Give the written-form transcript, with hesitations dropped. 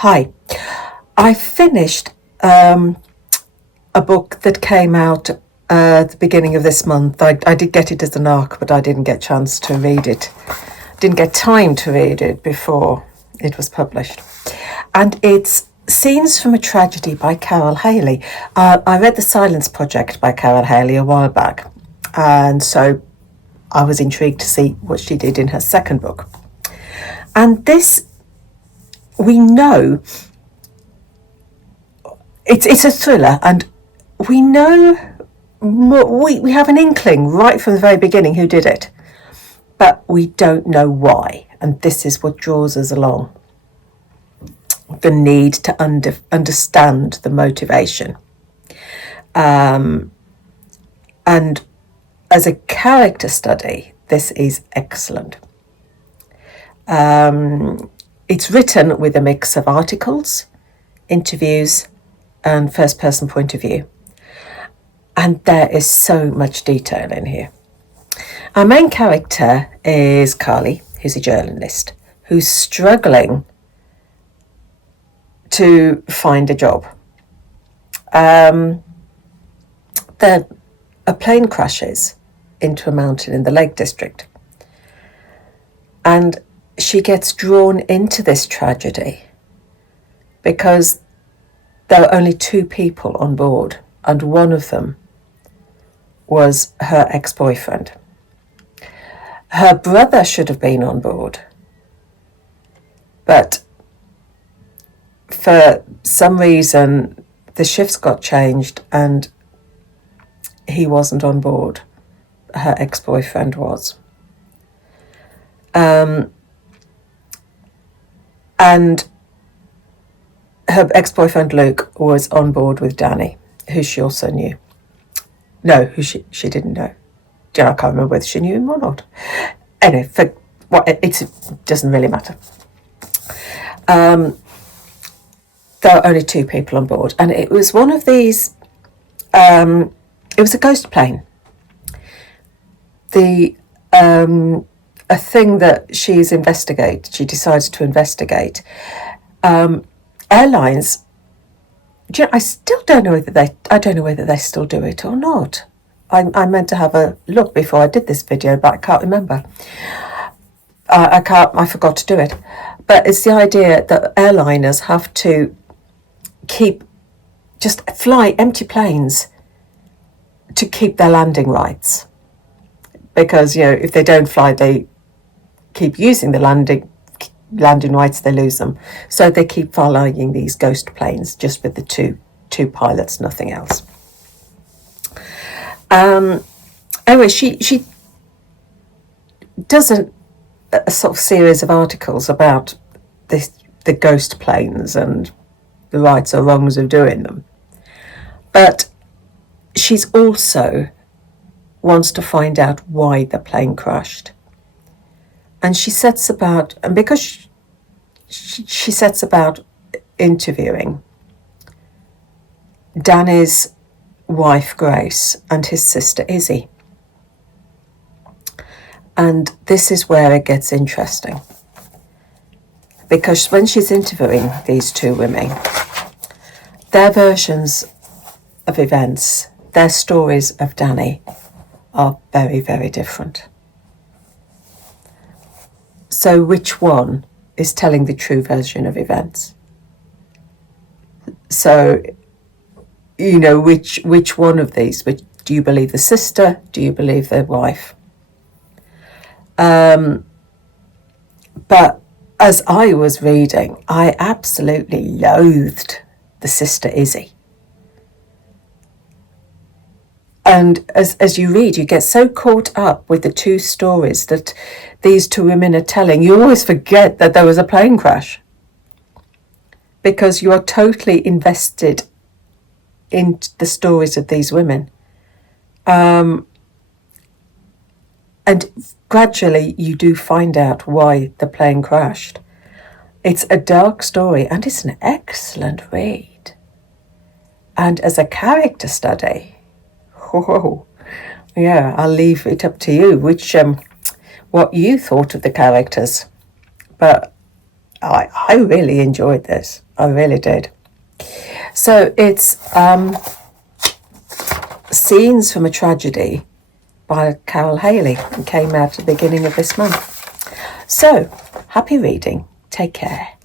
Hi, I finished a book that came out at the beginning of this month. I did get it as an ARC, but I didn't get a chance to read it. Didn't get time to read it before it was published. And it's Scenes from a Tragedy by Carole Hailey. I read The Silence Project by Carole Hailey a while back, and so I was intrigued to see what she did in her second book. And this, we know, it's a thriller, and we know, we have an inkling right from the very beginning who did it, but we don't know why, and this is what draws us along. The need to understand the motivation. And as a character study, this is excellent. It's written with a mix of articles, interviews, and first-person point of view. And there is so much detail in here. Our main character is Carole, who's a journalist, who's struggling to find a job. A plane crashes into a mountain in the Lake District, and she gets drawn into this tragedy because there were only two people on board, and one of them was her ex-boyfriend. Her brother should have been on board, but for some reason the shifts got changed and he wasn't on board. Her ex-boyfriend was. And her ex-boyfriend Luke was on board with Danny, who she also knew. No, who she didn't know. I can't remember whether she knew him or not. Anyway, it doesn't really matter. There were only two people on board, and it was one of these. It was a ghost plane. A thing that she decides to investigate. Airlines. I still don't know whether they still do it or not. I meant to have a look before I did this video, but I can't remember. I forgot to do it. But it's the idea that airliners have to fly empty planes to keep their landing rights. Because, if they don't fly, they keep using the landing rights, they lose them. So they keep flying these ghost planes just with the two pilots, nothing else. Anyway, she does a sort of series of articles about the ghost planes and the rights or wrongs of doing them. But she's also wants to find out why the plane crashed. And she sets about, and because she sets about interviewing Danny's wife Grace and his sister Izzy. And this is where it gets interesting, because when she's interviewing these two women, their versions of events, their stories of Danny are very, very different. So which one is telling the true version of events? So, which one of these? Do you believe the sister? Do you believe the wife? But as I was reading, I absolutely loathed the sister Izzy. And as you read, you get so caught up with the two stories that these two women are telling, you always forget that there was a plane crash, because you are totally invested in the stories of these women. And gradually you do find out why the plane crashed. It's a dark story, and it's an excellent read. And as a character study, yeah, I'll leave it up to you what you thought of the characters. But I really enjoyed this. I really did. So it's Scenes from a Tragedy by Carole Hailey, and came out at the beginning of this month. So, happy reading. Take care.